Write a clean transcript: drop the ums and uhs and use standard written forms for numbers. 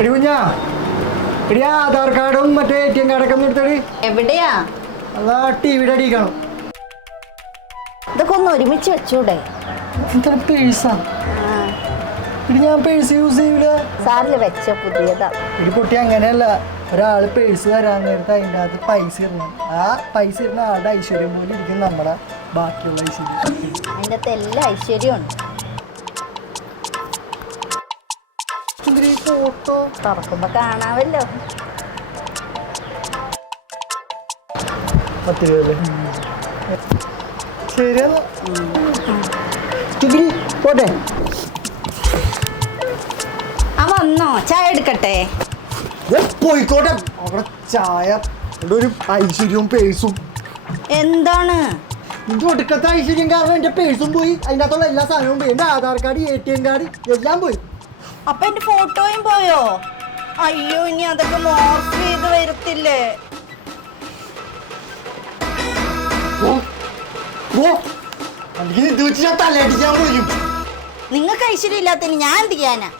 എടി കുഞ്ഞാ, എടി ആധാർ കാർഡും മറ്റേ ATM കാർഡൊക്കെ ഒന്ന് എടുത്തടി. എവിടെയാ? അതാ ടിവിയുടെ അടി കാണും. ഇതൊക്കെ ഒന്ന് ഒരുമിച്ച് വെച്ചൂടെ? എന്താണ് പേഴ്സാ? എടി ഞാൻ പേഴ്സ് യൂസ് ചെയ്യൂല. സാറില് വെച്ച പുതിയതാ. എടി കുട്ടി അങ്ങനെയല്ല, ഒരാള് പേഴ്സ് തരാൻ നേരത്തെ അതിൻ്റെ അകത്ത് പൈസ ഇടണം. ആ പൈസ ഇടുന്ന ആളുടെ ഐശ്വര്യം പോലെ ഇരിക്കും നമ്മളെ ബാക്കിയുള്ള ഐശ്വര്യം. അതിൻ്റെ അകത്ത് എല്ലാ ഐശ്വര്യമുണ്ട്. ഫോട്ടോ തുറക്കുമ്പോ കാണാവല്ലോ. 10 രൂപ. ശരിയാ പോട്ടെ. ആ വന്നോ? ചായ എടുക്കട്ടെ? പോയിക്കോട്ടെ. അവിടെ ചായ ഒരു ഐശ്വര്യവും പേഴ്സും. എന്താണ് നിന്റെ ഒടുക്കത്തെ ഐശ്വര്യം കാരണം എന്റെ പേഴ്സും പോയി, അതിൻ്റെ അകത്തുള്ള എല്ലാ സാധനവും പോയി. എന്റെ ആധാർ കാർഡ്, ATM കാർഡ് എല്ലാം പോയി. അപ്പൊ എന്റെ ഫോട്ടോയും പോയോ? അയ്യോ, ഇനി അതൊക്കെ മോർഫ് ചെയ്ത് വരത്തില്ലേ? അല്ലെങ്കിൽ ഇത് വെച്ച് ഞാൻ തലയടിക്കാൻ പോലും. നിങ്ങൾക്ക് ഐശ്വര്യം ഇല്ലാത്തതിന് ഞാൻ എന്ത് ചെയ്യാനാ?